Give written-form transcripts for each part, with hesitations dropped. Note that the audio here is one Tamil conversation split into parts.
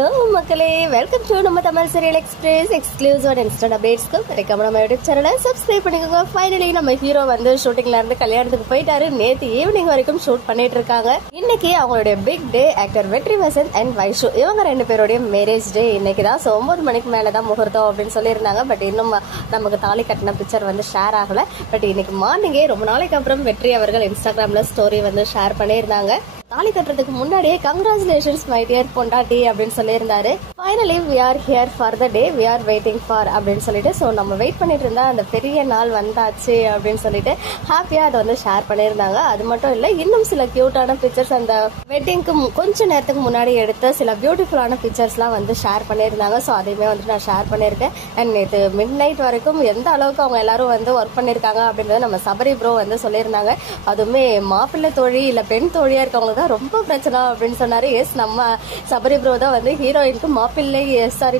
ஹலோ மக்களே, வெல்கம் டு நம்ம Tamil serial express exclusive and instant அப்டேட்ஸ்க்கு மறக்காம நம்ம யூடியூப் சேனலை சப்ஸ்கிரைப் பண்ணிக்கோங்க. ஃபைனலி நம்ம ஹீரோ வந்து ஷூட்டிங்ல இருந்து கல்யாணத்துக்கு போயிட்டாரு. நேற்று ஈவினிங் வரைக்கும் ஷூட் பண்ணிட்டு இருக்காங்க. இன்னைக்கு அவங்களுடைய பிக் டே. ஆக்டர் வெற்றி வசந்த் அண்ட் வைஷு இவங்க ரெண்டு பேருடைய மேரேஜ் டே இன்னைக்கு தான். ஸோ 9 மணிக்கு மேலே தான் முகூர்த்தம் அப்படின்னு சொல்லியிருந்தாங்க. பட் இன்னும் நமக்கு தாலி கட்டின பிக்சர் வந்து ஷேர் ஆகலை. பட் இன்னைக்கு மார்னிங்கே ரொம்ப நாளைக்கு அப்புறம் வெற்றி அவர்கள் இன்ஸ்டாகிராம்ல ஸ்டோரி வந்து ஷேர் பண்ணியிருந்தாங்க. தாலி கட்டுறதுக்கு முன்னாடியே கங்க்ராச்சுலேஷன்ஸ் மை டியர் பொண்டாட்டி அப்படின்னு சொல்லியிருந்தாரு. Finally we are here for the day we are waiting for அப்படின்னு சொல்லிட்டு, ஸோ நம்ம வெயிட் பண்ணிட்டு இருந்தா அந்த பெரிய நாள் வந்தாச்சு அப்படின்னு சொல்லிட்டு ஹாப்பியா அதை வந்து ஷேர் பண்ணியிருந்தாங்க. அது மட்டும் இல்லை, இன்னும் சில கியூட்டான பிக்சர்ஸ் அந்த வெட்டிங்க்கு கொஞ்ச நேரத்துக்கு முன்னாடி எடுத்த சில பியூட்டிஃபுல்லான பிக்சர்ஸ்லாம் வந்து ஷேர் பண்ணியிருந்தாங்க. ஸோ அதையுமே வந்துட்டு நான் ஷேர் பண்ணியிருக்கேன். அண்ட் நேற்று மிட் நைட் வரைக்கும் எந்த அளவுக்கு அவங்க எல்லாரும் வந்து ஒர்க் பண்ணியிருக்காங்க அப்படின்றத நம்ம சபரி ப்ரோ வந்து சொல்லியிருந்தாங்க. அதுவுமே மாப்பிள்ளை தோழி இல்லை பெண் தோழியா இருக்கவங்க ரொம்ப பிரச்சனை அப்படின்னு சொன்னாரு. எஸ், நம்ம சபரி ப்ரோ தான் வந்து ஹீரோயினுக்கு மாப்பிள்ளை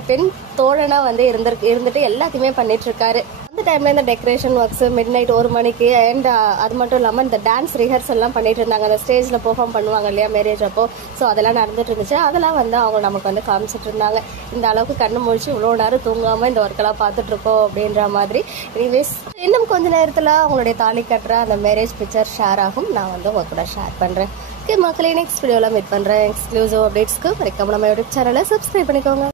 பெண் தோழனா வந்து இருந்துட்டு எல்லாத்தையுமே பண்ணிட்டு இருக்காரு. அந்த டைம்ல இந்த டெக்கரேஷன் ஒர்க்ஸ் மிட் நைட் 1 மணிக்கு அண்ட் அது மட்டும் இல்லாமல் இந்த டான்ஸ் ரிஹர்சல் எல்லாம் பண்ணிட்டு இருந்தாங்க. அந்த ஸ்டேஜ்ல பெர்ஃபார்ம் பண்ணுவாங்க இல்லையா மேரேஜ் அப்போ. ஸோ அதெல்லாம் நடந்துட்டு இருந்துச்சு. அதெல்லாம் வந்து அவங்க நமக்கு வந்து காமிச்சிட்டு இருந்தாங்க. இந்த அளவுக்கு கண்ணு முடிச்சு இவ்வளோ நேரம் தூங்காம இந்த ஒர்க்கெல்லாம் பார்த்துட்டு இருக்கோம் அப்படின்ற மாதிரி. எனிவேஸ், இன்னும் கொஞ்ச நேரத்தில் அவங்களுடைய தாலி கட்டுற அந்த மேரேஜ் பிக்சர் ஷேர் ஆகும். நான் வந்து உங்க கூட ஷேர் பண்றேன். மக்களே, நெக்ஸ்ட் வீடியோல மீட் பண்றேன். எக்ஸ்க்ளூசிவ் அப்டேட்ஸ்க்கு மறக்காம நம்ம யூடியூப் சேனலை சப்ஸ்கிரைப் பண்ணிக்கோங்க.